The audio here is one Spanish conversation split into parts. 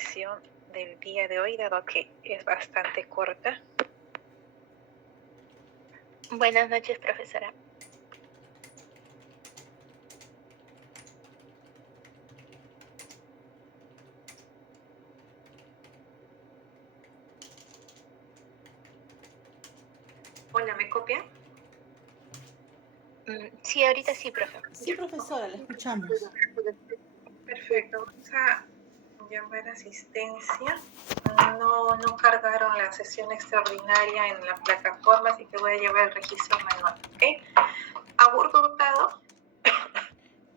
sesión del día de hoy, dado que es bastante corta. Buenas noches, profesora. Hola, ¿me copian? Sí, ahorita sí, profe. Sí, profesora, la escuchamos. Perfecto, vamos a llamar a asistencia. No cargaron la sesión extraordinaria en la plataforma, así que voy a llevar el registro manual, ¿ok? Aburto Hurtado.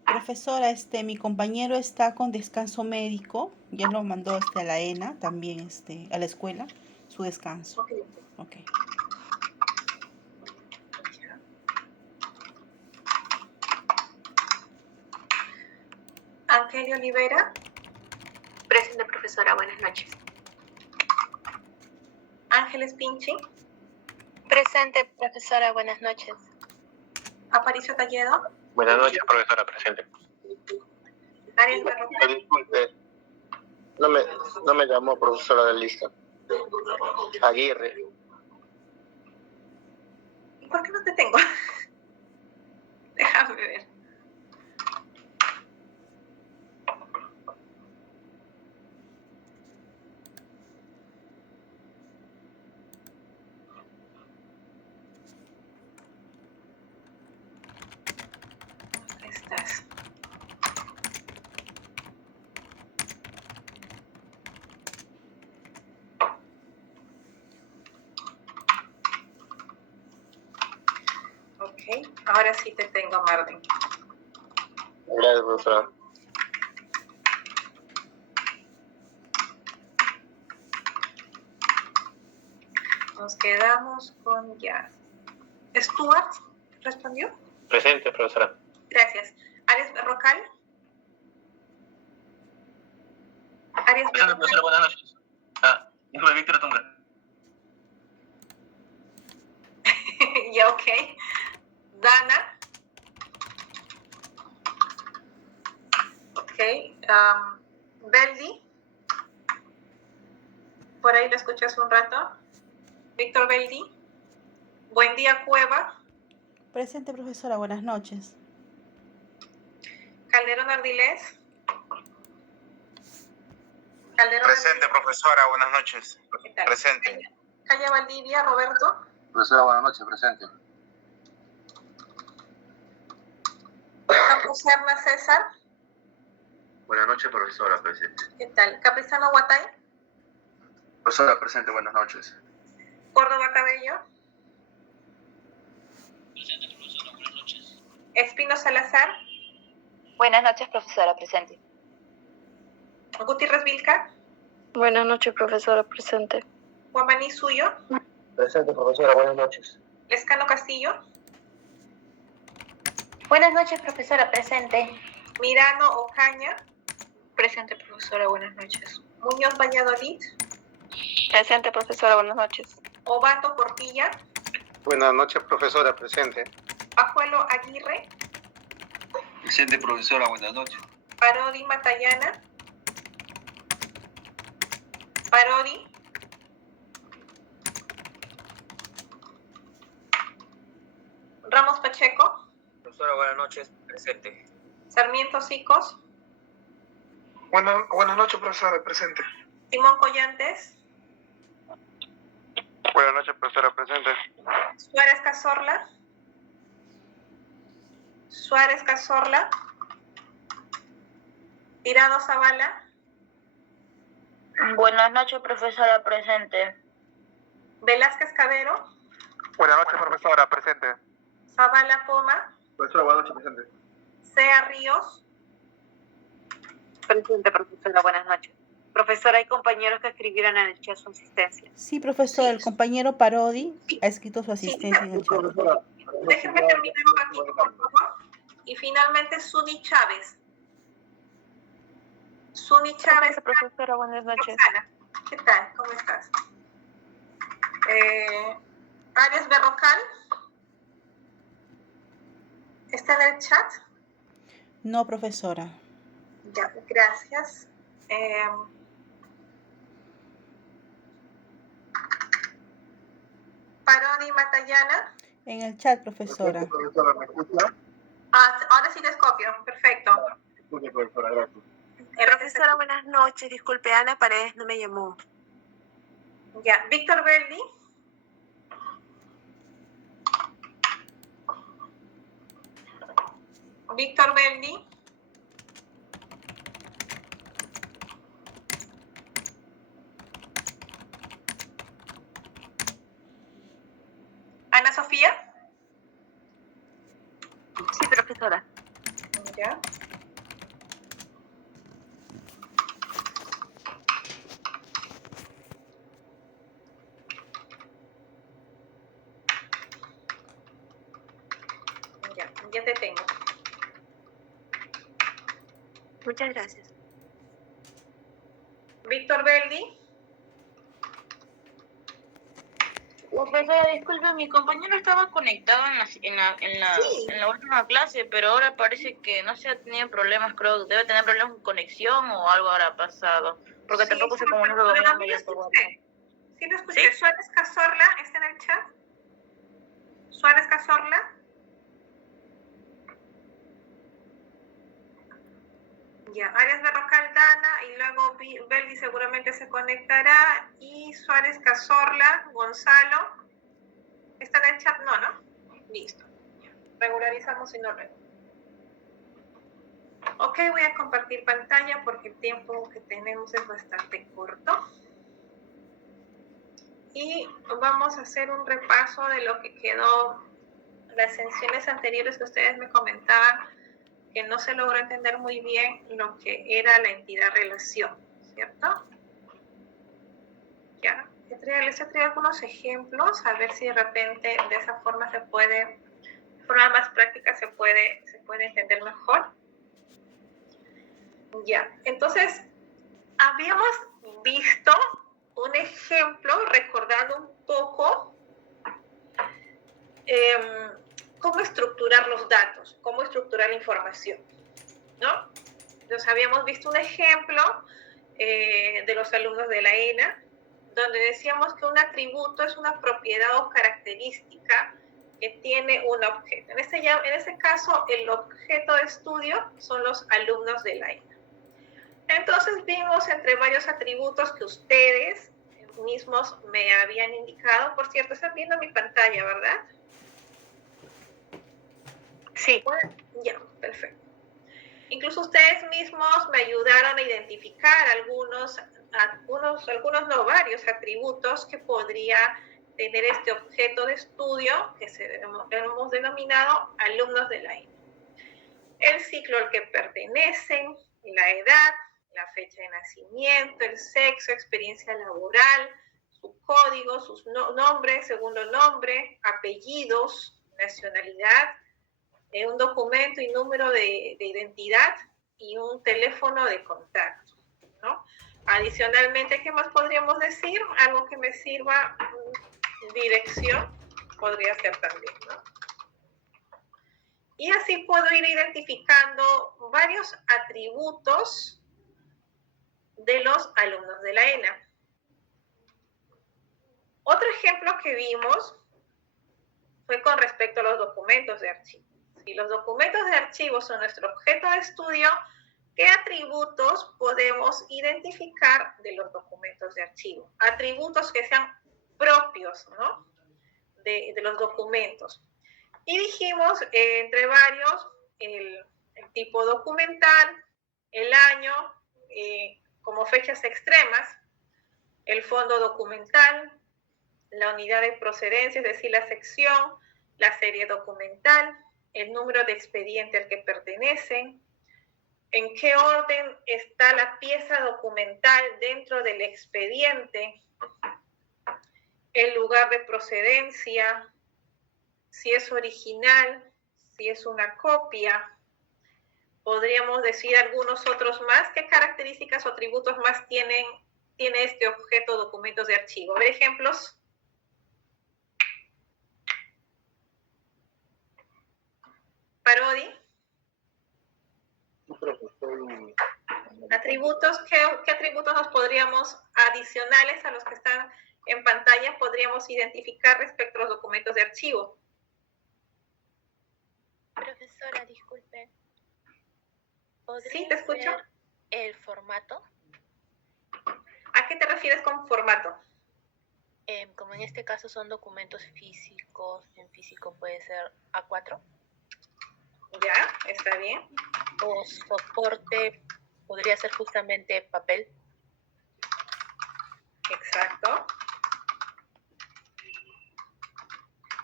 Profesora, mi compañero está con descanso médico. Ya lo mandó a la ENA, también a la escuela, su descanso. Ok. Angelio Olivera. Presente, profesora. Buenas noches. Ángeles Pinchi. Presente, profesora. Buenas noches. Aparicio Talledo. Buenas noches, profesora. Presente. Arias Berrocal. Disculpe, no me llamó profesora de lista. Aguirre. ¿Y por qué no te tengo? Déjame ver. ¿Dónde estás? Ok, ahora sí te tengo, Marvin. Gracias, profesora. Nos quedamos con ya. ¿Stuart respondió? Presente, profesora. Gracias. ¿Arias Berrocal? Arias Presente, Berrocal. profesora. Buenas noches. Disculpe, Víctor Tunga. Ya, ok. Dana. Ok. Beldi. Por ahí lo escuché hace un rato. Víctor Beldi. Buen día, Cueva. Presente, profesora. Buenas noches. Calderón Ardilés. Presente, profesora. Buenas noches. ¿Qué tal? Presente. Calle Valdivia, Roberto. Profesora, buenas noches. Presente. Campos Serna, César. Buenas noches, profesora. Presente. ¿Qué tal? Caprizano Guatay. Profesora, presente. Buenas noches. Córdoba Cabello. Presente, profesora. Buenas noches. Espino Salazar. Buenas noches, profesora. Presente. Gutiérrez Vilca. Buenas noches, profesora. Presente. Juan Maní Suyo. Presente, profesora. Buenas noches. Lescano Castillo. Buenas noches, profesora. Presente. Mirano Ocaña. Presente, profesora. Buenas noches. Muñoz Valladolid. Presente, profesora. Buenas noches. Obato Portilla. Buenas noches, profesora. Presente. Pajuelo Aguirre. Presente, profesora. Buenas noches. Parodi Matallana. Parodi. Ramos Pacheco. Profesora, buenas noches. Presente. Sarmiento Sicos. Buenas noches, profesora. Presente. Simón Collantes. Buenas noches, profesora. Presente. Suárez Cazorla. Suárez Cazorla. Tirado Zavala. Buenas noches, profesora. Presente. Velázquez Cabero. Buenas noches, profesora. Presente. Zavala Poma. Profesora, buenas noches. Presente. Sea Ríos. Presente, profesora. Buenas noches. Profesora, hay compañeros que escribieron en el chat su asistencia. Sí, profesora, el compañero Parodi ha escrito su asistencia en el chat. Déjenme terminar un ratito, por favor. Y finalmente, Suni Chávez. Suni Chávez. Profesora, buenas noches. Roxana, ¿qué tal? ¿Cómo estás? Arias Berrocal. ¿Está en el chat? No, profesora. Ya, gracias. Tatiana? En el chat, profesora. Profesora, ¿me escucha? Ahora sí les copio. Perfecto. Escuche, profesora, gracias. Profesora, buenas noches. Disculpe, Ana Paredes no me llamó. Ya, Víctor Belli. Víctor Belli. Ana Sofía. Sí, profesora. Ya. Ya te tengo. Muchas gracias. Víctor Beldi. Profesora, disculpe, mi compañero estaba conectado en la última clase, pero ahora parece que no se ha tenido problemas, creo, debe tener problemas con conexión o algo habrá pasado, porque Sí, tampoco se pero comunica a conmigo mí lo mediante WhatsApp. escuché. Sí lo escuché. ¿Sí? Suárez Cazorla está en el chat. Suárez Cazorla. Ya, Arias Berrocal Dana y luego Beldi seguramente se conectará y Suárez Cazorla, Gonzalo. ¿Está en el chat? No, ¿no? Listo. Regularizamos y no regular. Ok, voy a compartir pantalla porque el tiempo que tenemos es bastante corto. Y vamos a hacer un repaso de lo que quedó las sesiones anteriores que ustedes me comentaban que no se logró entender muy bien lo que era la entidad relación, ¿cierto? Ya, les he traído algunos ejemplos, a ver si de repente de esa forma se puede, de forma más práctica se puede entender mejor. Ya, entonces, habíamos visto un ejemplo, recordando un poco cómo estructurar los datos, cómo estructurar la información, ¿no? Entonces, habíamos visto un ejemplo de los alumnos de la ENA, donde decíamos que un atributo es una propiedad o característica que tiene un objeto. En este caso, el objeto de estudio son los alumnos de la ENA. Entonces vimos entre varios atributos que ustedes mismos me habían indicado. Por cierto, están viendo mi pantalla, ¿verdad? Sí. Bueno, ya, perfecto. Incluso ustedes mismos me ayudaron a identificar algunos no, varios atributos que podría tener este objeto de estudio que hemos denominado alumnos de la ENA. El ciclo al que pertenecen, la edad, la fecha de nacimiento, el sexo, experiencia laboral, su código, sus nombres, segundo nombre, apellidos, nacionalidad, un documento y número de identidad y un teléfono de contacto, ¿no? Adicionalmente, ¿qué más podríamos decir? Algo que me sirva, dirección, podría ser también, ¿no? Y así puedo ir identificando varios atributos de los alumnos de la ENA. Otro ejemplo que vimos fue con respecto a los documentos de archivo. Si los documentos de archivo son nuestro objeto de estudio, ¿qué atributos podemos identificar de los documentos de archivo? Atributos que sean propios, ¿no? de los documentos. Y dijimos, entre varios, el tipo documental, el año, como fechas extremas, el fondo documental, la unidad de procedencia, es decir, la sección, la serie documental, el número de expediente al que pertenecen, en qué orden está la pieza documental dentro del expediente, el lugar de procedencia, si es original, si es una copia. Podríamos decir algunos otros más. ¿Qué características o atributos más tiene este objeto documentos de archivo? A ver, ejemplos. Parodi. Atributos, ¿qué atributos nos podríamos, adicionales a los que están en pantalla podríamos identificar respecto a los documentos de archivo? Profesora, disculpe. Sí, te escucho. Ser el formato? ¿A qué te refieres con formato? Como en este caso son documentos físicos, en físico puede ser A4. Ya, está bien. O soporte podría ser justamente papel. Exacto.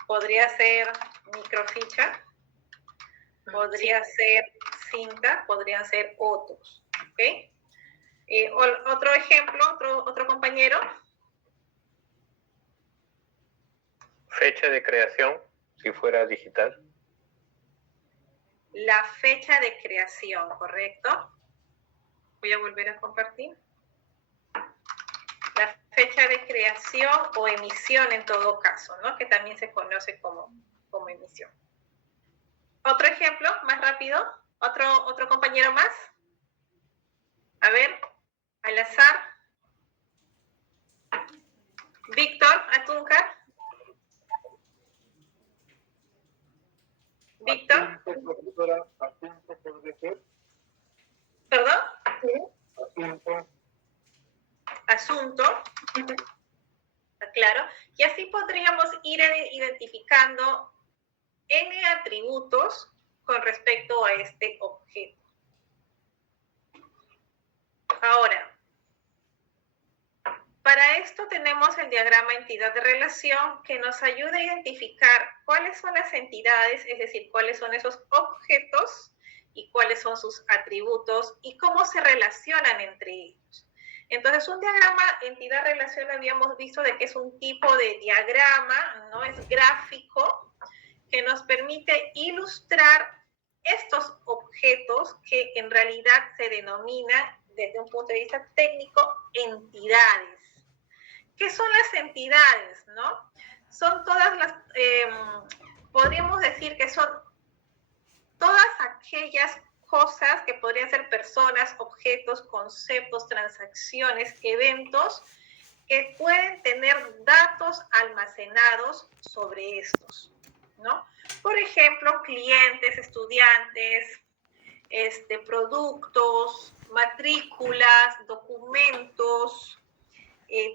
Podría ser microficha, podría ser cinta, podrían ser otros. ¿Ok? Otro ejemplo, otro compañero. Fecha de creación, si fuera digital. La fecha de creación, ¿correcto? Voy a volver a compartir. La fecha de creación o emisión en todo caso, ¿no? Que también se conoce como emisión. Otro ejemplo, más rápido. Otro compañero más. A ver, al azar. Víctor Atúncar. Víctor. Profesora, asunto podría ser. ¿Perdón? Asunto. Asunto. Claro. Y así podríamos ir identificando N atributos con respecto a este objeto. Ahora, para esto tenemos el diagrama entidad de relación que nos ayuda a identificar cuáles son las entidades, es decir, cuáles son esos objetos y cuáles son sus atributos y cómo se relacionan entre ellos. Entonces, un diagrama entidad-relación habíamos visto de que es un tipo de diagrama, ¿no? Es gráfico, que nos permite ilustrar estos objetos que en realidad se denominan, desde un punto de vista técnico, entidades. ¿Qué son las entidades, no? Son todas las, podríamos decir que son todas aquellas cosas que podrían ser personas, objetos, conceptos, transacciones, eventos, que pueden tener datos almacenados sobre estos, ¿no? Por ejemplo, clientes, estudiantes, productos, matrículas, documentos,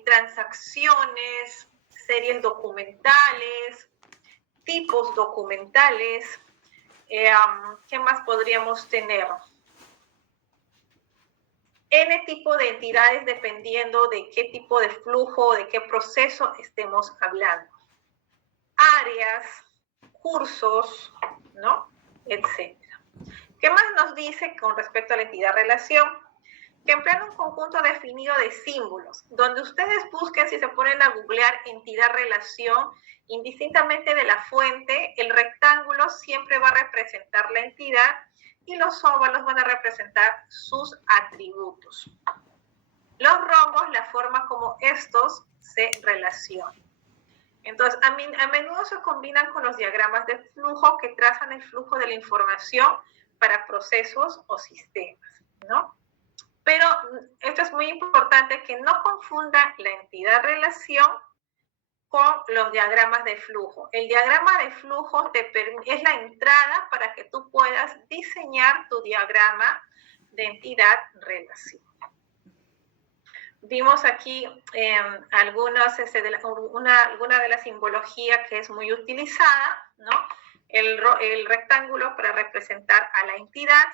transacciones, series documentales, tipos documentales. ¿Qué más podríamos tener? N tipo de entidades dependiendo de qué tipo de flujo, de qué proceso estemos hablando. Áreas, cursos, ¿no? Etcétera. ¿Qué más nos dice con respecto a la entidad-relación? Que emplean un conjunto definido de símbolos, donde ustedes busquen, si se ponen a googlear entidad-relación, indistintamente de la fuente, el rectángulo siempre va a representar la entidad y los óvalos van a representar sus atributos. Los rombos, la forma como estos se relacionan. Entonces, a menudo se combinan con los diagramas de flujo que trazan el flujo de la información para procesos o sistemas, ¿no? Pero esto es muy importante que no confundan la entidad-relación con los diagramas de flujo. El diagrama de flujo es la entrada para que tú puedas diseñar tu diagrama de entidad-relación. Vimos aquí alguna de la simbología que es muy utilizada, ¿no? El rectángulo para representar a la entidad,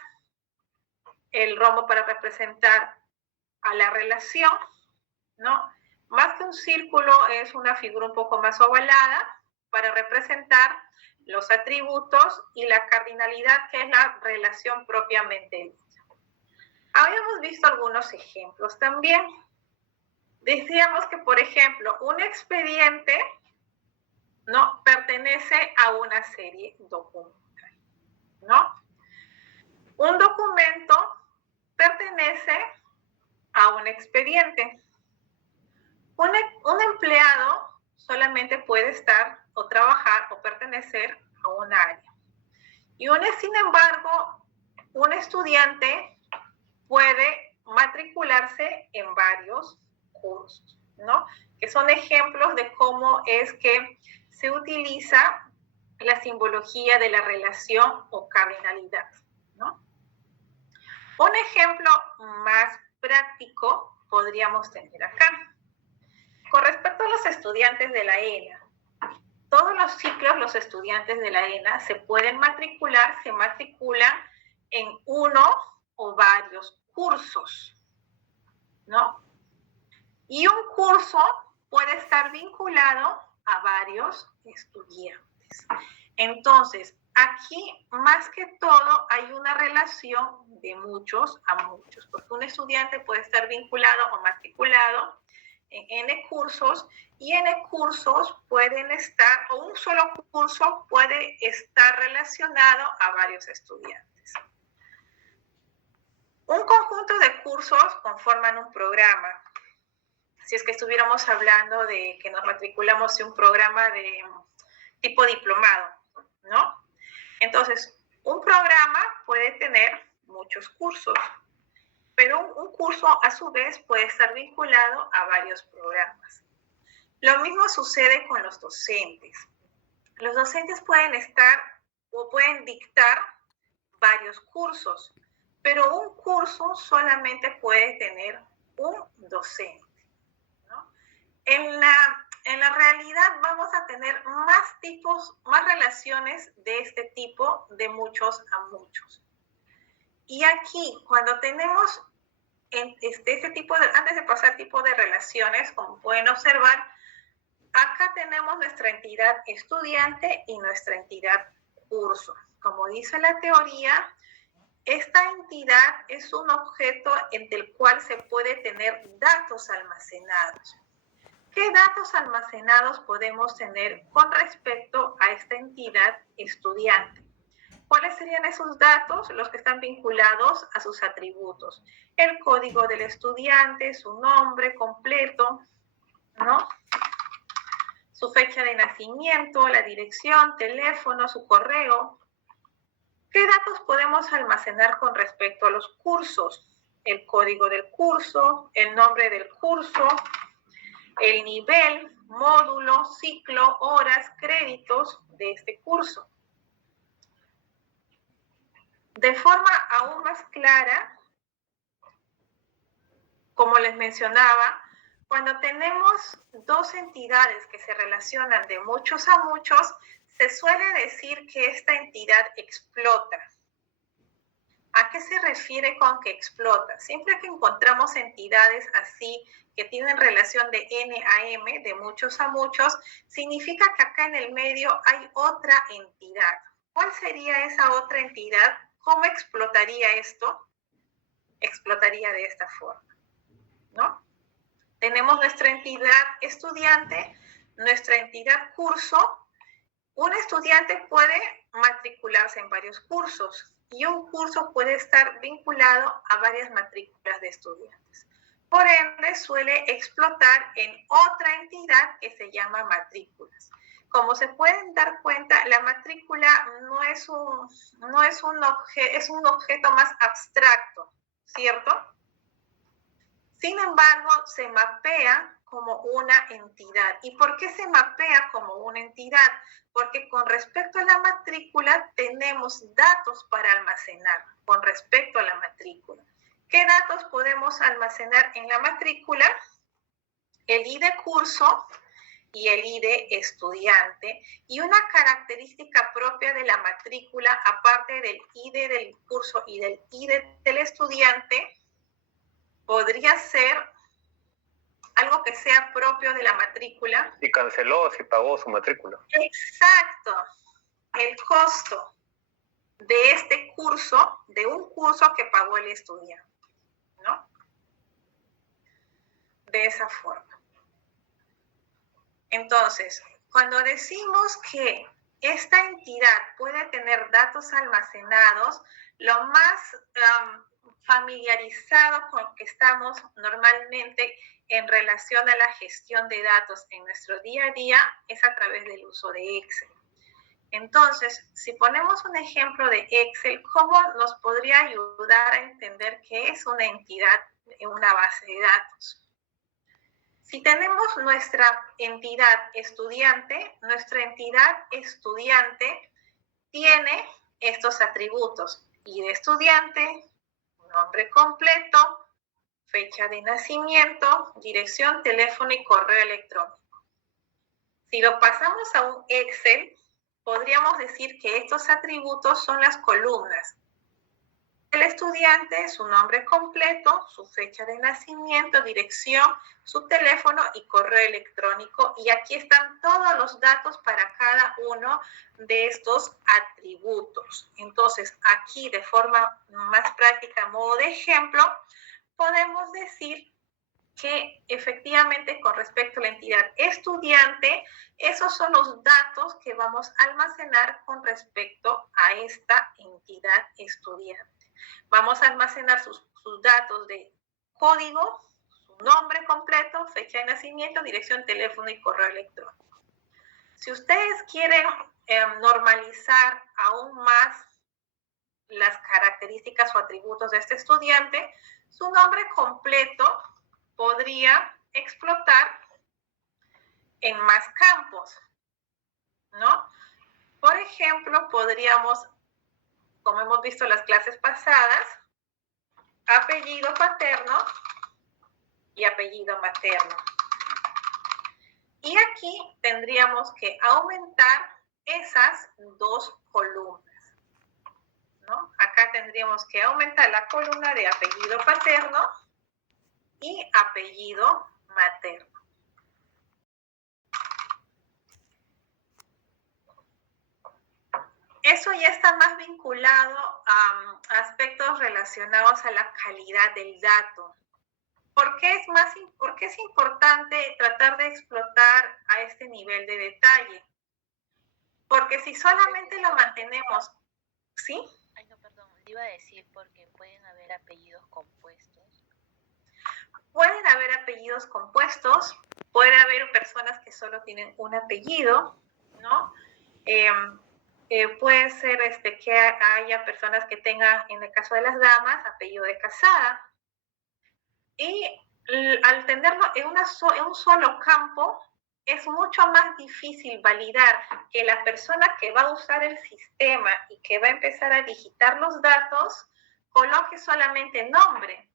el rombo para representar a la relación, ¿no? Más que un círculo es una figura un poco más ovalada para representar los atributos y la cardinalidad, que es la relación propiamente dicha. Habíamos visto algunos ejemplos también. Decíamos que, por ejemplo, un expediente, ¿no?, pertenece a una serie documental, ¿no? Un documento pertenece a un expediente. Un empleado solamente puede estar o trabajar o pertenecer a un área. Y sin embargo, un estudiante puede matricularse en varios cursos, ¿no? Que son ejemplos de cómo es que se utiliza la simbología de la relación o cardinalidad, ¿no? Un ejemplo más práctico podríamos tener acá. Con respecto a los estudiantes de la ENA, todos los ciclos, los estudiantes de la ENA se pueden matricular, se matriculan en uno o varios cursos, ¿no? Y un curso puede estar vinculado a varios estudiantes. Entonces, aquí más que todo hay una relación de muchos a muchos, porque un estudiante puede estar vinculado o matriculado en N cursos, y N cursos pueden estar, o un solo curso puede estar relacionado a varios estudiantes. Un conjunto de cursos conforman un programa. Si es que estuviéramos hablando de que nos matriculamos en un programa de tipo diplomado, ¿no? Entonces, un programa puede tener muchos cursos, pero un curso a su vez puede estar vinculado a varios programas. Lo mismo sucede con los docentes. Los docentes pueden estar o pueden dictar varios cursos, pero un curso solamente puede tener un docente, ¿no? En la realidad vamos a tener más tipos, más relaciones de este tipo, de muchos a muchos. Y aquí, cuando tenemos este tipo de, antes de pasar tipo de relaciones, como pueden observar, acá tenemos nuestra entidad estudiante y nuestra entidad curso. Como dice la teoría, esta entidad es un objeto entre el cual se puede tener datos almacenados. ¿Qué datos almacenados podemos tener con respecto a esta entidad estudiante? ¿Cuáles serían esos datos? Los que están vinculados a sus atributos. El código del estudiante, su nombre completo, ¿no? Su fecha de nacimiento, la dirección, teléfono, su correo. ¿Qué datos podemos almacenar con respecto a los cursos? El código del curso, el nombre del curso, el nivel, módulo, ciclo, horas, créditos de este curso. De forma aún más clara, como les mencionaba, cuando tenemos dos entidades que se relacionan de muchos a muchos, se suele decir que esta entidad explota. ¿A qué se refiere con que explota? Siempre que encontramos entidades así que tienen relación de N a M, de muchos a muchos, significa que acá en el medio hay otra entidad. ¿Cuál sería esa otra entidad? ¿Cómo explotaría esto? Explotaría de esta forma, ¿no? Tenemos nuestra entidad estudiante, nuestra entidad curso. Un estudiante puede matricularse en varios cursos y un curso puede estar vinculado a varias matrículas de estudiantes. Por ende, suele explotar en otra entidad que se llama matrículas. Como se pueden dar cuenta, la matrícula es un objeto más abstracto, ¿cierto? Sin embargo, se mapea como una entidad. ¿Y por qué se mapea como una entidad? Porque con respecto a la matrícula tenemos datos para almacenar con respecto a la matrícula. ¿Qué datos podemos almacenar en la matrícula? El ID curso y el ID estudiante, y una característica propia de la matrícula, aparte del ID del curso y del ID del estudiante, podría ser algo que sea propio de la matrícula. Si canceló, si pagó su matrícula. Exacto. El costo de este curso, de un curso que pagó el estudiante, ¿no? De esa forma. Entonces, cuando decimos que esta entidad puede tener datos almacenados, lo más familiarizado con que estamos normalmente en relación a la gestión de datos en nuestro día a día es a través del uso de Excel. Entonces, si ponemos un ejemplo de Excel, ¿cómo nos podría ayudar a entender qué es una entidad en una base de datos? Si tenemos nuestra entidad estudiante tiene estos atributos: ID de estudiante, nombre completo, fecha de nacimiento, dirección, teléfono y correo electrónico. Si lo pasamos a un Excel, podríamos decir que estos atributos son las columnas. El estudiante, su nombre completo, su fecha de nacimiento, dirección, su teléfono y correo electrónico. Y aquí están todos los datos para cada uno de estos atributos. Entonces, aquí de forma más práctica, a modo de ejemplo, podemos decir que efectivamente con respecto a la entidad estudiante, esos son los datos que vamos a almacenar con respecto a esta entidad estudiante. Vamos a almacenar sus datos de código, su nombre completo, fecha de nacimiento, dirección, teléfono y correo electrónico. Si ustedes quieren normalizar aún más las características o atributos de este estudiante, su nombre completo podría explotar en más campos, ¿no? Por ejemplo, podríamos, como hemos visto en las clases pasadas, apellido paterno y apellido materno. Y aquí tendríamos que aumentar esas dos columnas, ¿no? Acá tendríamos que aumentar la columna de apellido paterno y apellido materno. Eso ya está más vinculado a aspectos relacionados a la calidad del dato. ¿Por qué es importante tratar de explotar a este nivel de detalle? Porque si solamente lo mantenemos, ¿sí? Ay, no, perdón, le iba a decir porque pueden haber apellidos compuestos. Pueden haber apellidos compuestos, puede haber personas que solo tienen un apellido, ¿no? Puede ser que haya personas que tengan, en el caso de las damas, apellido de casada. Y al tenerlo en un solo campo, es mucho más difícil validar que la persona que va a usar el sistema y que va a empezar a digitar los datos, coloque solamente nombre.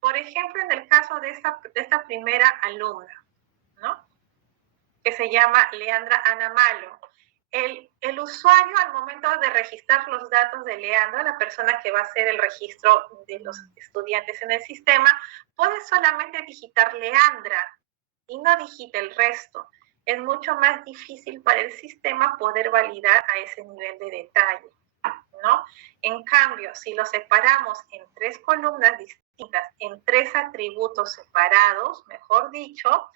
Por ejemplo, en el caso de esta primera alumna, ¿no? Que se llama Leandra Ana Malo. El usuario, al momento de registrar los datos de Leandra, la persona que va a hacer el registro de los estudiantes en el sistema, puede solamente digitar Leandra y no digita el resto. Es mucho más difícil para el sistema poder validar a ese nivel de detalle, ¿no? En cambio, si lo separamos en 3 columnas distintas, en 3 atributos separados, mejor dicho,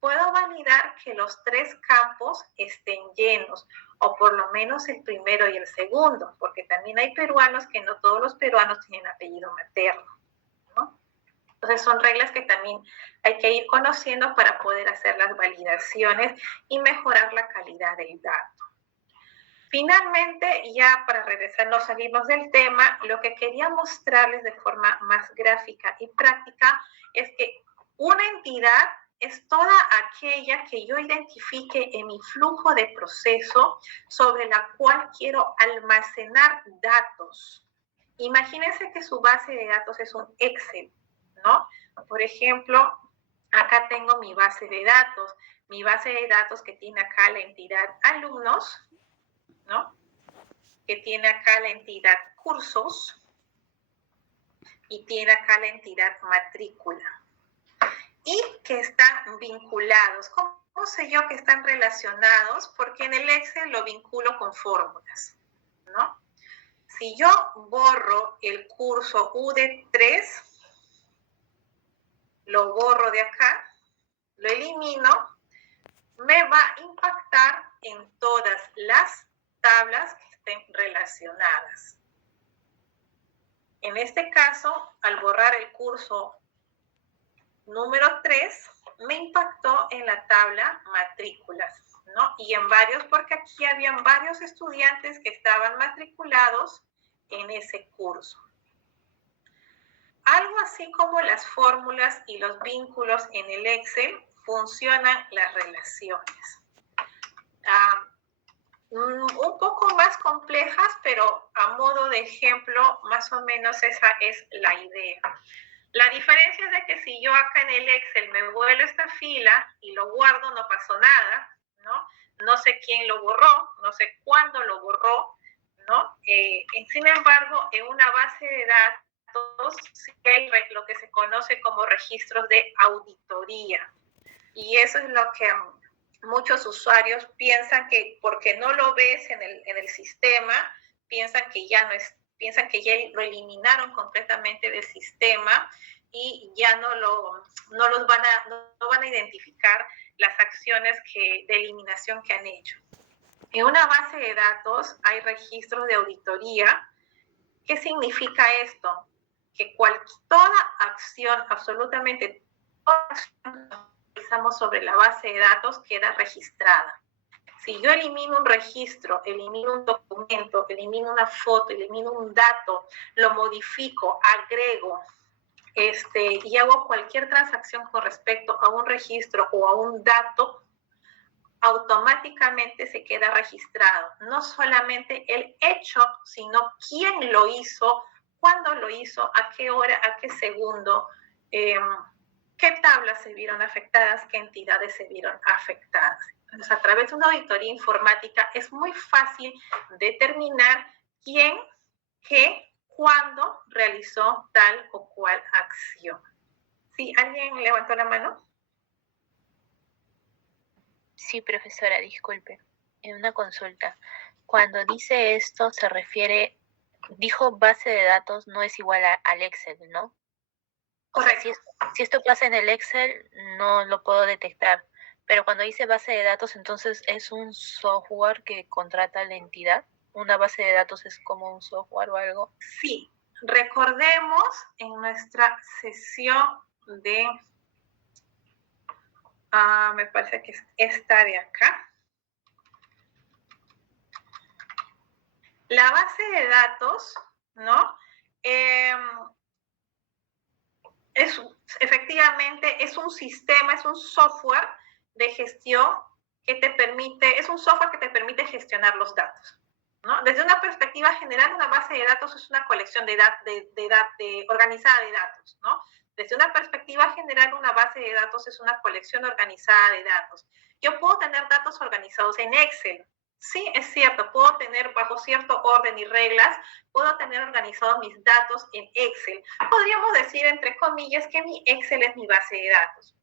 puedo validar que los 3 campos estén llenos, o por lo menos el primero y el segundo, porque también hay peruanos que no todos los peruanos tienen apellido materno, ¿no? Entonces son reglas que también hay que ir conociendo para poder hacer las validaciones y mejorar la calidad del dato. Finalmente, ya para regresar, no salirnos del tema, lo que quería mostrarles de forma más gráfica y práctica es que una entidad es toda aquella que yo identifique en mi flujo de proceso sobre la cual quiero almacenar datos. Imagínense que su base de datos es un Excel, ¿no? Por ejemplo, acá tengo mi base de datos que tiene acá la entidad alumnos, ¿no? Que tiene acá la entidad cursos y tiene acá la entidad matrícula. Y que están vinculados. ¿Cómo sé yo que están relacionados? Porque en el Excel lo vinculo con fórmulas, ¿no? Si yo borro el curso UD3, lo borro de acá, lo elimino, me va a impactar en todas las tablas que estén relacionadas. En este caso, al borrar el curso número 3, me impactó en la tabla matrículas, ¿no? Y en varios, porque aquí habían varios estudiantes que estaban matriculados en ese curso. Algo así como las fórmulas y los vínculos en el Excel funcionan las relaciones. Un poco más complejas, pero a modo de ejemplo, más o menos esa es la idea. La diferencia es de que si yo acá en el Excel me vuelo esta fila y lo guardo, no pasó nada, ¿no? No sé quién lo borró, no sé cuándo lo borró, ¿no? Sin embargo, en una base de datos sí hay lo que se conoce como registros de auditoría. Y eso es lo que muchos usuarios piensan que porque no lo ves en el sistema, piensan que ya lo eliminaron completamente del sistema y ya no van a identificar las acciones de eliminación que han hecho. En una base de datos hay registros de auditoría. ¿Qué significa esto? Que toda acción, absolutamente toda acción que realizamos sobre la base de datos queda registrada. Si yo elimino un registro, elimino un documento, elimino una foto, elimino un dato, lo modifico, agrego, y hago cualquier transacción con respecto a un registro o a un dato, automáticamente se queda registrado. No solamente el hecho, sino quién lo hizo, cuándo lo hizo, a qué hora, a qué segundo, qué tablas se vieron afectadas, qué entidades se vieron afectadas. Entonces, a través de una auditoría informática es muy fácil determinar quién, qué, cuándo realizó tal o cual acción. ¿Sí? ¿Alguien levantó la mano? Sí, profesora, disculpe. En una consulta. Cuando dice esto se refiere, dijo base de datos no es igual al Excel, ¿no? O sea, si esto pasa en el Excel, no lo puedo detectar. Pero cuando dice base de datos, entonces es un software que contrata la entidad. ¿Una base de datos es como un software o algo? Sí. Recordemos en nuestra sesión de, me parece que es esta de acá. La base de datos, ¿no? Efectivamente es un sistema, es un software de gestión es un software que te permite gestionar los datos, ¿no? Desde una perspectiva general, una base de datos es una colección organizada de datos, ¿no? Desde una perspectiva general, una base de datos es una colección organizada de datos. Yo puedo tener datos organizados en Excel. Sí, es cierto, puedo tener bajo cierto orden y reglas, puedo tener organizados mis datos en Excel. Podríamos decir, entre comillas, que mi Excel es mi base de datos.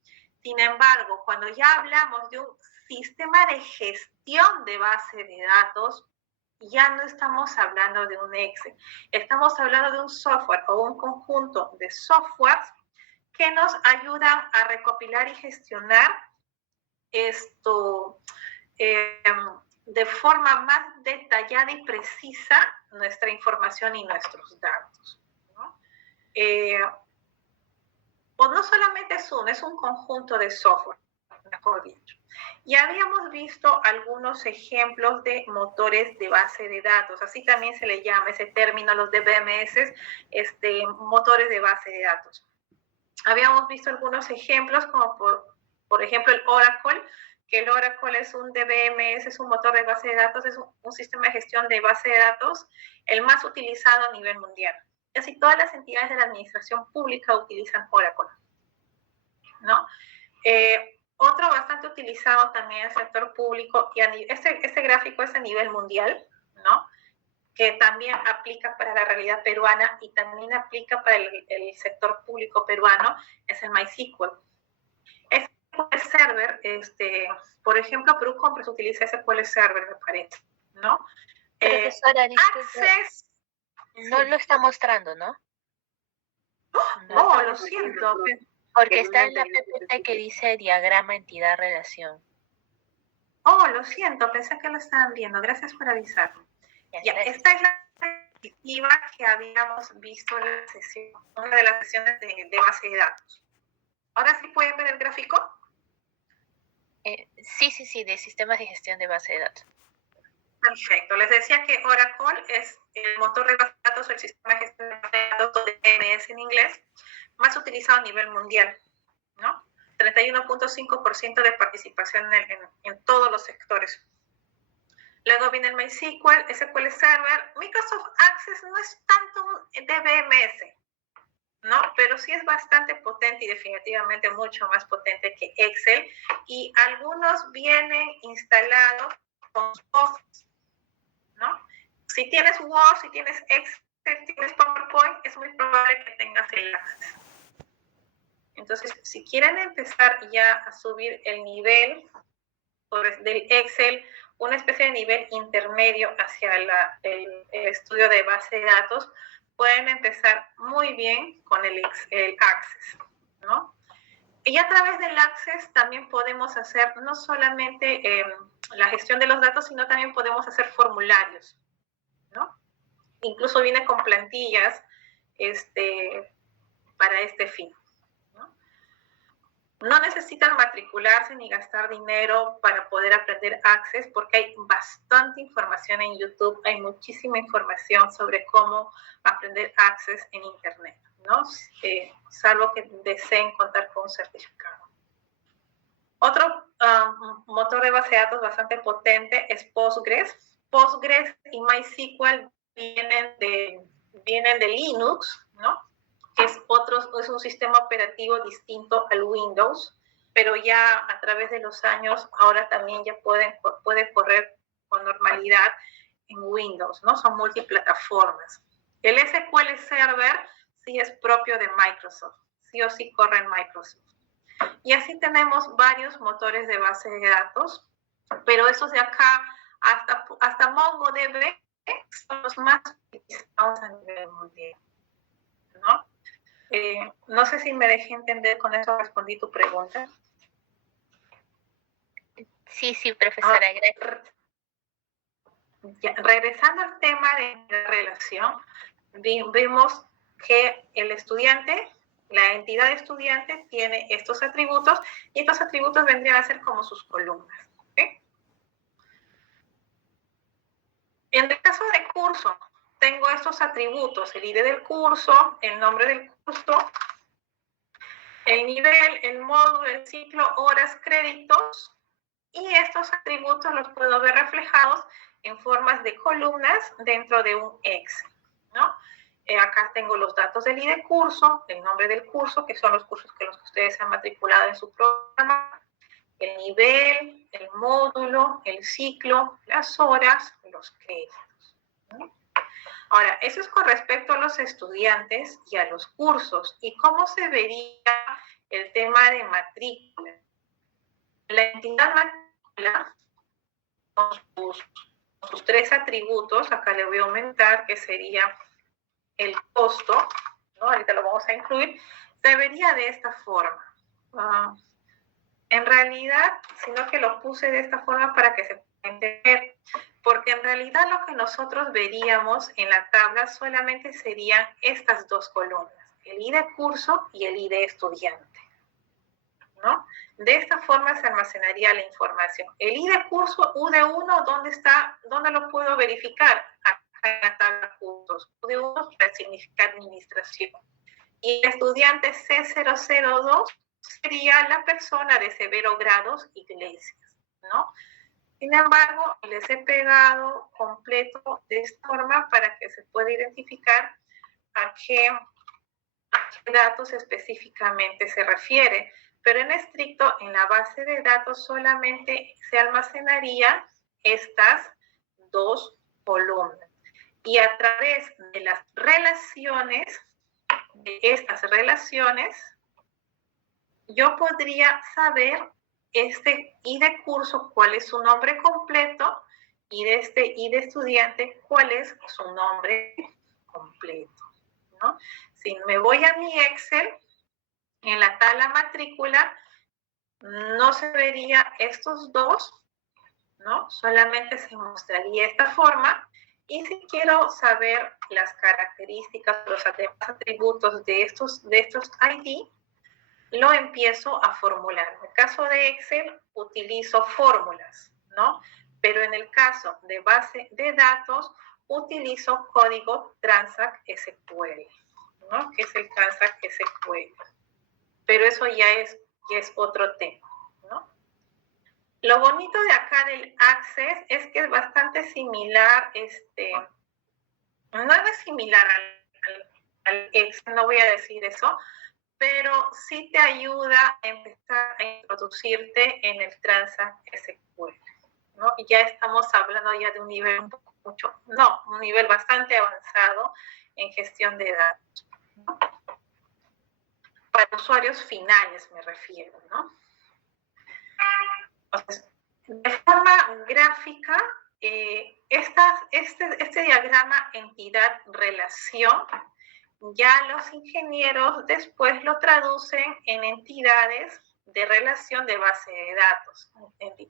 Sin embargo, cuando ya hablamos de un sistema de gestión de base de datos, ya no estamos hablando de un Excel. Estamos hablando de un software o un conjunto de softwares que nos ayudan a recopilar y gestionar de forma más detallada y precisa nuestra información y nuestros datos, ¿no? O no solamente es un conjunto de software, mejor dicho. Ya habíamos visto algunos ejemplos de motores de base de datos, así también se le llama ese término, los DBMS, motores de base de datos. Habíamos visto algunos ejemplos, como por ejemplo el Oracle, que el Oracle es un DBMS, es un motor de base de datos, es un sistema de gestión de base de datos, el más utilizado a nivel mundial. Casi todas las entidades de la administración pública utilizan Oracle, ¿no? Otro bastante utilizado también en el sector público, y este gráfico es a nivel mundial, ¿no? Que también aplica para la realidad peruana y también aplica para el sector público peruano, es el MySQL. SQL Server, por ejemplo, Perú Compras utiliza SQL Server, me parece, ¿no? Profesora, disculpe, no lo está mostrando, ¿no? No, lo siento. Porque está en la PPT que dice diagrama entidad-relación. Oh, lo siento, pensé que lo estaban viendo. Gracias por avisarme. Ya, esta es la diapositiva que habíamos visto en la sesión, una de las sesiones de base de datos. ¿Ahora sí pueden ver el gráfico? Sí, de sistemas de gestión de base de datos. Perfecto. Les decía que Oracle es el motor de base de datos, el sistema de gestión de base de datos, DBMS en inglés, más utilizado a nivel mundial, ¿no? 31.5% de participación en todos los sectores. Luego viene el MySQL, SQL Server. Microsoft Access no es tanto un DBMS, ¿no? Pero sí es bastante potente y definitivamente mucho más potente que Excel. Y algunos vienen instalados con Word, ¿no? Si tienes Word, si tienes Excel, tienes PowerPoint, es muy probable que tengas el Access. Entonces, si quieren empezar ya a subir el nivel del Excel, una especie de nivel intermedio hacia el estudio de base de datos, pueden empezar muy bien con el Access, ¿no? Y a través del Access también podemos hacer no solamente la gestión de los datos, sino también podemos hacer formularios, ¿no? Incluso viene con plantillas para este fin. No necesitan matricularse ni gastar dinero para poder aprender Access porque hay bastante información en YouTube, hay muchísima información sobre cómo aprender Access en Internet, ¿no? Salvo que deseen contar con un certificado. Otro motor de base de datos bastante potente es Postgres. Postgres y MySQL vienen de Linux, ¿no? Es un sistema operativo distinto al Windows, pero ya a través de los años ahora también ya puede correr con normalidad en Windows, ¿no? Son multiplataformas. El SQL Server sí es propio de Microsoft, sí o sí corre en Microsoft. Y así tenemos varios motores de base de datos, pero esos de acá hasta MongoDB son los más utilizados a nivel mundial, ¿no? No sé si me dejé entender, con eso respondí tu pregunta. Sí, profesora, gracias. Ya, regresando al tema de la relación, vemos que el estudiante, la entidad estudiante, tiene estos atributos y estos atributos vendrían a ser como sus columnas. ¿Okay? En el caso de curso, tengo estos atributos: el ID del curso, el nombre del curso, el nivel, el módulo, el ciclo, horas, créditos, y estos atributos los puedo ver reflejados en formas de columnas dentro de un Excel, ¿no? Acá tengo los datos del ID curso, el nombre del curso, que son los cursos que ustedes han matriculado en su programa, el nivel, el módulo, el ciclo, las horas, los créditos, ¿no? Ahora, eso es con respecto a los estudiantes y a los cursos. ¿Y cómo se vería el tema de matrícula? La entidad matrícula, con sus tres atributos, acá le voy a aumentar, que sería el costo, ¿no? Ahorita lo vamos a incluir, se vería de esta forma. En realidad, sino que lo puse de esta forma para que se pueda entender, porque en realidad lo que nosotros veríamos en la tabla solamente serían estas dos columnas, el ID curso y el ID estudiante, ¿no? De esta forma se almacenaría la información. El ID curso UD1, ¿dónde está? ¿Dónde lo puedo verificar? Acá en la tabla cursos. UD1 significa administración. Y el estudiante C002 sería la persona de severo grados Iglesias, ¿no? Sin embargo, les he pegado completo de esta forma para que se pueda identificar a qué datos específicamente se refiere. Pero en estricto, en la base de datos solamente se almacenaría estas dos columnas. Y a través de las relaciones, de estas relaciones, yo podría saber este ID curso, cuál es su nombre completo, y de este ID estudiante, cuál es su nombre completo, ¿no? Si me voy a mi Excel, en la tabla matrícula, no se vería estos dos, ¿no? Solamente se mostraría esta forma. Y si quiero saber las características, los demás atributos de estos ID, lo empiezo a formular. En el caso de Excel, utilizo fórmulas, ¿no? Pero en el caso de base de datos, utilizo código Transact SQL, ¿no? Que es el Transact SQL. Pero eso ya es que es otro tema, ¿no? Lo bonito de acá del Access es que es bastante similar, no es similar al Excel, no voy a decir eso, pero sí te ayuda a empezar a introducirte en el Transact SQL, ¿no? Y ya estamos hablando ya de un nivel un nivel bastante avanzado en gestión de datos, ¿no? Para usuarios finales me refiero, ¿no? Entonces, de forma gráfica, este diagrama entidad-relación, ya los ingenieros después lo traducen en entidades de relación de base de datos,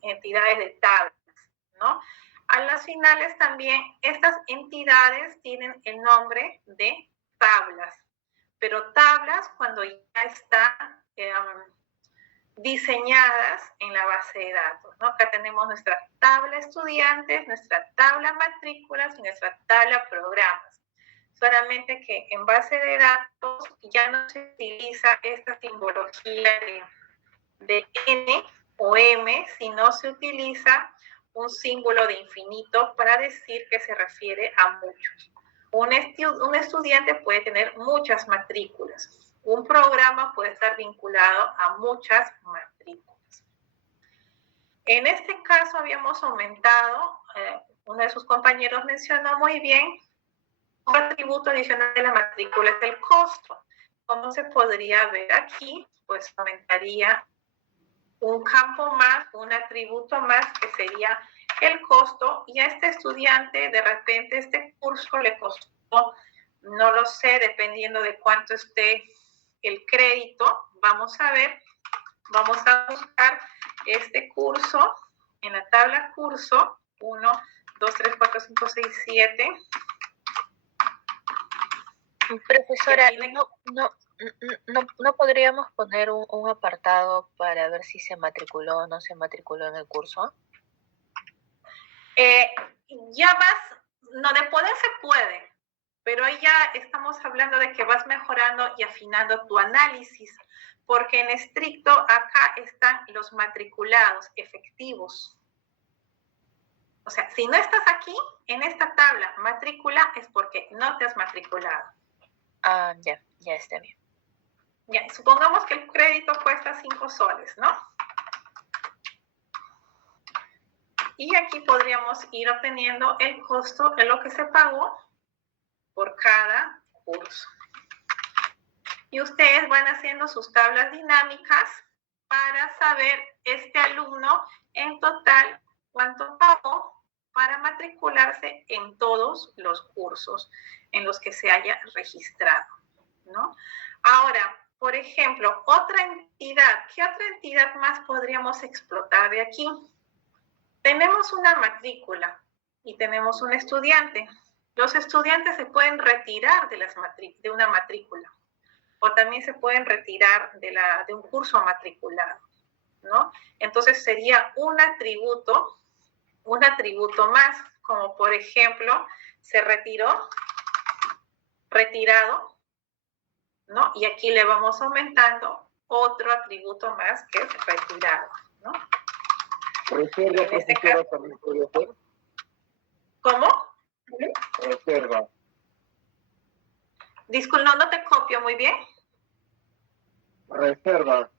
entidades de tablas, ¿no? A las finales también estas entidades tienen el nombre de tablas, pero tablas cuando ya están diseñadas en la base de datos, ¿no? Acá tenemos nuestra tabla estudiantes, nuestra tabla matrículas y nuestra tabla programas. Solamente que en base de datos ya no se utiliza esta simbología de N o M, sino se utiliza un símbolo de infinito para decir que se refiere a muchos. Un estudiante puede tener muchas matrículas. Un programa puede estar vinculado a muchas matrículas. En este caso habíamos aumentado, uno de sus compañeros mencionó muy bien, un atributo adicional de la matrícula es el costo. Como se podría ver aquí, pues aumentaría un campo más, un atributo más, que sería el costo, y a este estudiante de repente este curso le costó, no lo sé, dependiendo de cuánto esté el crédito. Vamos a ver, vamos a buscar este curso en la tabla curso 1, 2, 3, 4, 5, 6, 7. Profesora, ¿no podríamos poner un apartado para ver si se matriculó o no se matriculó en el curso? Ya vas, no, de poder se puede, pero ahí ya estamos hablando de que vas mejorando y afinando tu análisis, porque en estricto acá están los matriculados efectivos. O sea, si no estás aquí, en esta tabla matrícula, es porque no te has matriculado. Ah, ya está bien. Ya, supongamos que el crédito cuesta 5 soles, ¿no? Y aquí podríamos ir obteniendo el costo de lo que se pagó por cada curso. Y ustedes van haciendo sus tablas dinámicas para saber este alumno en total cuánto pagó para matricularse en todos los cursos en los que se haya registrado, ¿no? Ahora, por ejemplo, otra entidad, ¿qué otra entidad más podríamos explotar de aquí? Tenemos una matrícula y tenemos un estudiante. Los estudiantes se pueden retirar de una matrícula o también se pueden retirar de un curso matriculado, ¿no? Entonces sería un atributo más, como por ejemplo, se retirado, ¿no? Y aquí le vamos aumentando otro atributo más que es retirado, ¿no? Reserva, En este profesora, caso, también podría ser. ¿cómo? Reserva. Disculpa, no te copio muy bien. Reserva.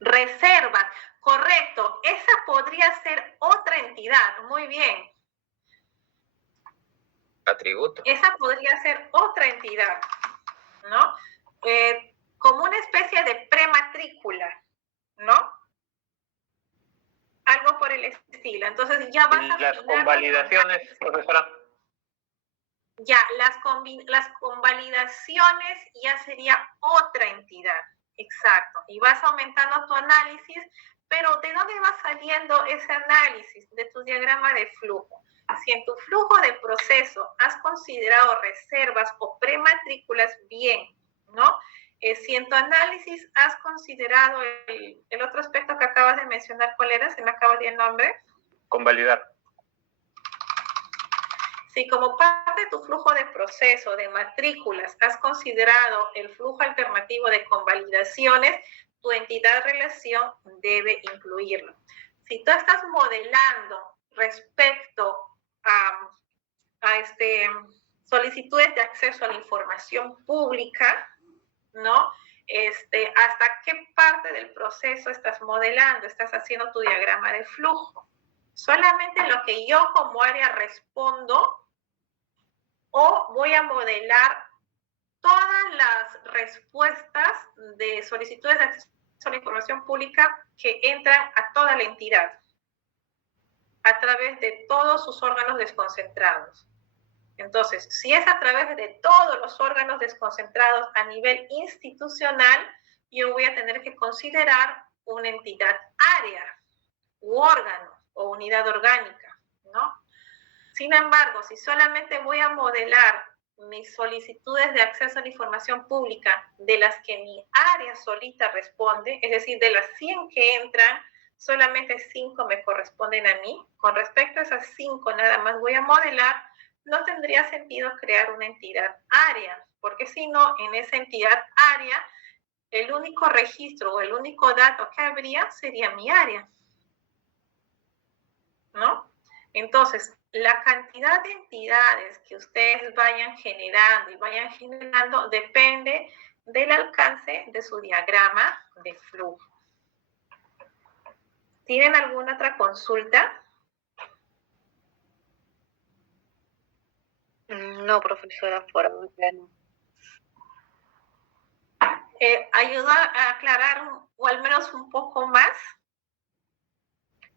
Reserva, correcto. Esa podría ser otra entidad, muy bien. Atributo. Esa podría ser otra entidad, ¿no? Como una especie de prematrícula, ¿no? Algo por el estilo. Entonces ya vas a Las convalidaciones, profesora. Ya, las convalidaciones ya sería otra entidad, exacto. Y vas aumentando tu análisis, pero ¿de dónde va saliendo ese análisis? De tu diagrama de flujo. Si en tu flujo de proceso has considerado reservas o prematrículas, bien, ¿no? Si en tu análisis has considerado el otro aspecto que acabas de mencionar, ¿cuál era? ¿Se me acaba de ir el nombre? Convalidar. Si como parte de tu flujo de proceso de matrículas has considerado el flujo alternativo de convalidaciones, tu entidad relación debe incluirlo. Si tú estás modelando respecto a solicitudes de acceso a la información pública, ¿no? ¿Hasta qué parte del proceso estás modelando? Estás haciendo tu diagrama de flujo. Solamente lo que yo como área respondo, o voy a modelar todas las respuestas de solicitudes de acceso a la información pública que entran a toda la entidad a través de todos sus órganos desconcentrados. Entonces, si es a través de todos los órganos desconcentrados a nivel institucional, yo voy a tener que considerar una entidad área u órgano o unidad orgánica, ¿no? Sin embargo, si solamente voy a modelar mis solicitudes de acceso a la información pública de las que mi área solita responde, es decir, de las 100 que entran, solamente 5 me corresponden a mí. Con respecto a esas 5 nada más voy a modelar, no tendría sentido crear una entidad área, porque si no, en esa entidad área, el único registro o el único dato que habría sería mi área, ¿no? Entonces, la cantidad de entidades que ustedes vayan generando depende del alcance de su diagrama de flujo. ¿Tienen alguna otra consulta? No, profesora, por ahora no. ¿Ayuda a aclarar o al menos un poco más?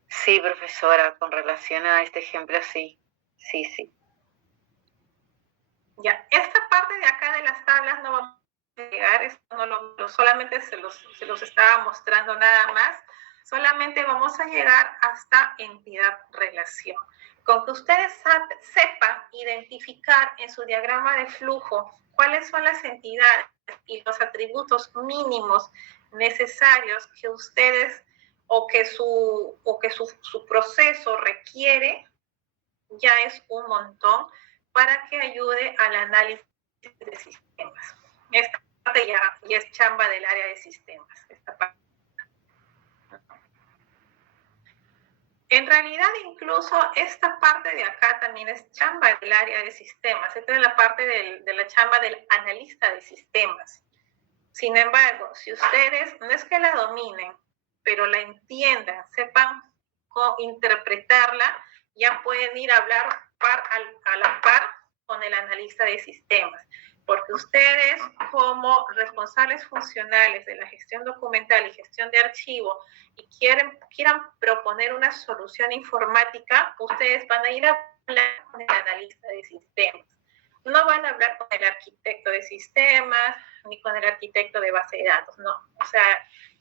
Sí, profesora, con relación a este ejemplo, sí. Sí. Ya, esta parte de acá de las tablas no vamos a llegar, esto solamente se los estaba mostrando nada más, solamente vamos a llegar hasta entidad relación. Con que ustedes sepan identificar en su diagrama de flujo cuáles son las entidades y los atributos mínimos necesarios que ustedes o que su proceso requiere, ya es un montón para que ayude al análisis de sistemas. Esta parte ya es chamba del área de sistemas. Esta parte. En realidad, incluso esta parte de acá también es chamba del área de sistemas. Esta es la parte de la chamba del analista de sistemas. Sin embargo, si ustedes no es que la dominen, pero la entiendan, sepan cómo interpretarla, ya pueden ir a hablar a la par con el analista de sistemas. Porque ustedes, como responsables funcionales de la gestión documental y gestión de archivo, y quieran proponer una solución informática, ustedes van a ir a hablar con el analista de sistemas. No van a hablar con el arquitecto de sistemas, ni con el arquitecto de base de datos, no. O sea,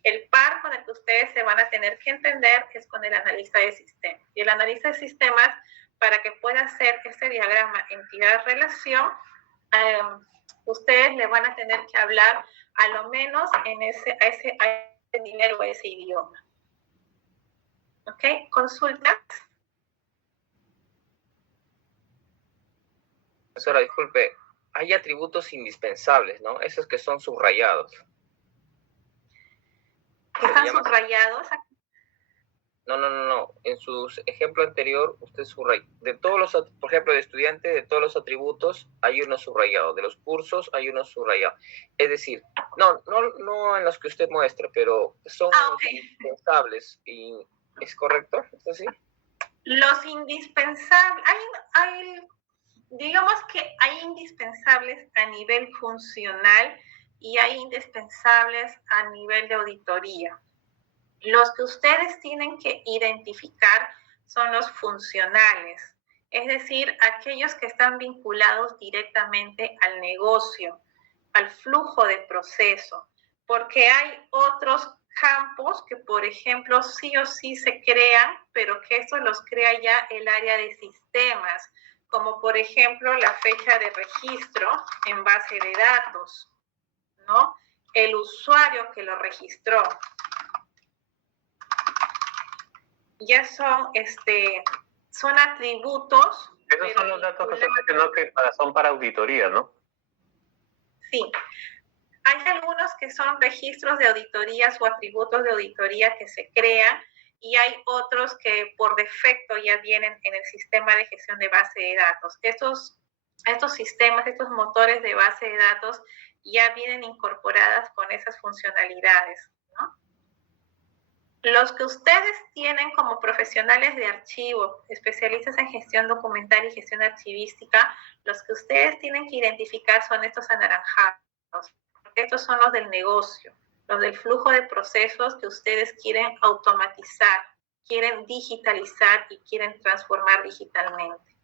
el par con el que ustedes se van a tener que entender es con el analista de sistemas. Y el analista de sistemas, para que pueda hacer este diagrama entidad-relación, ustedes le van a tener que hablar a lo menos a ese nivel o a ese idioma. ¿Ok? ¿Consultas? Profesora, disculpe, hay atributos indispensables, ¿no? Esos que son subrayados. ¿Están subrayados? No. En su ejemplo anterior, usted subrayó. De todos los, por ejemplo, de estudiantes, de todos los atributos, hay uno subrayado. De los cursos, hay uno subrayado. Es decir, no en los que usted muestra, pero son indispensables. ¿Es correcto? ¿Es así? Los indispensables, digamos que hay indispensables a nivel funcional y hay indispensables a nivel de auditoría. Los que ustedes tienen que identificar son los funcionales, es decir, aquellos que están vinculados directamente al negocio, al flujo de proceso, porque hay otros campos que, por ejemplo, sí o sí se crean, pero que eso los crea ya el área de sistemas, como por ejemplo la fecha de registro en base de datos, ¿no? El usuario que lo registró. Ya son atributos. Esos son los datos que se mencionó que son para auditoría, ¿no? Sí. hay algunos que son registros de auditorías o atributos de auditoría que se crean y hay otros que por defecto ya vienen en el sistema de gestión de base de datos. Estos sistemas, estos motores de base de datos ya vienen incorporadas con esas funcionalidades, ¿no? Los que ustedes tienen como profesionales de archivo, especialistas en gestión documental y gestión archivística, los que ustedes tienen que identificar son estos anaranjados. Estos son los del negocio, los del flujo de procesos que ustedes quieren automatizar, quieren digitalizar y quieren transformar digitalmente.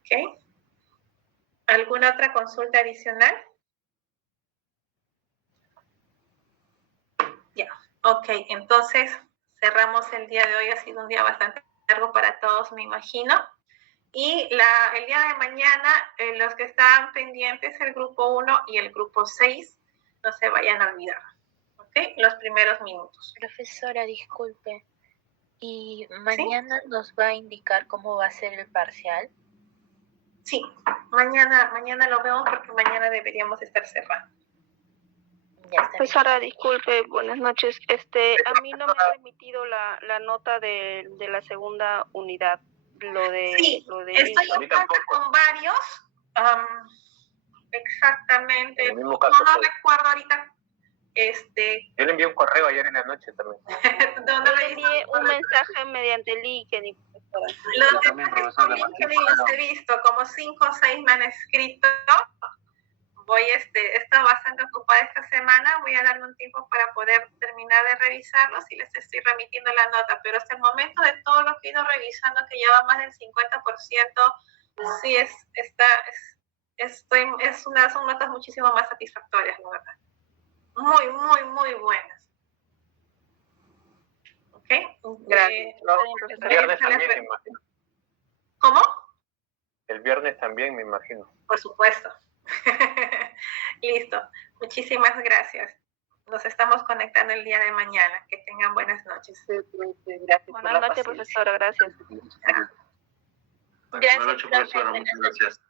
¿Ok? ¿Alguna otra consulta adicional? Ya, ok, entonces cerramos el día de hoy. Ha sido un día bastante largo para todos, me imagino. Y el día de mañana, los que están pendientes, el grupo 1 y el grupo 6, no se vayan a olvidar. ¿Ok? Los primeros minutos. Profesora, disculpe. ¿Y mañana nos va a indicar cómo va a ser el parcial? Sí, mañana lo vemos porque mañana deberíamos estar cerrando. Profesora, disculpe, buenas noches. A mí no me ha remitido la nota de la segunda unidad. Sí, estoy en contacto con varios. Exactamente. No recuerdo ahorita. Yo le envié un correo ayer en la noche también. Yo le envié un mensaje mediante LinkedIn. Los los he visto, como 5 o 6 me han escrito. He estado bastante ocupada esta semana, voy a darme un tiempo para poder terminar de revisarlos y les estoy remitiendo la nota, pero hasta el momento de todo lo que he ido revisando, que lleva más del 50%, sí son notas muchísimo más satisfactorias, la verdad. Muy, muy, muy buenas. ¿Ok? Gracias. El viernes también, me imagino. ¿Cómo? El viernes también, me imagino. Por supuesto. Listo. Muchísimas gracias. Nos estamos conectando el día de mañana. Que tengan buenas noches. Gracias. Buenas noches, profesora. Gracias. Buenas noches, profesora. Muchas gracias.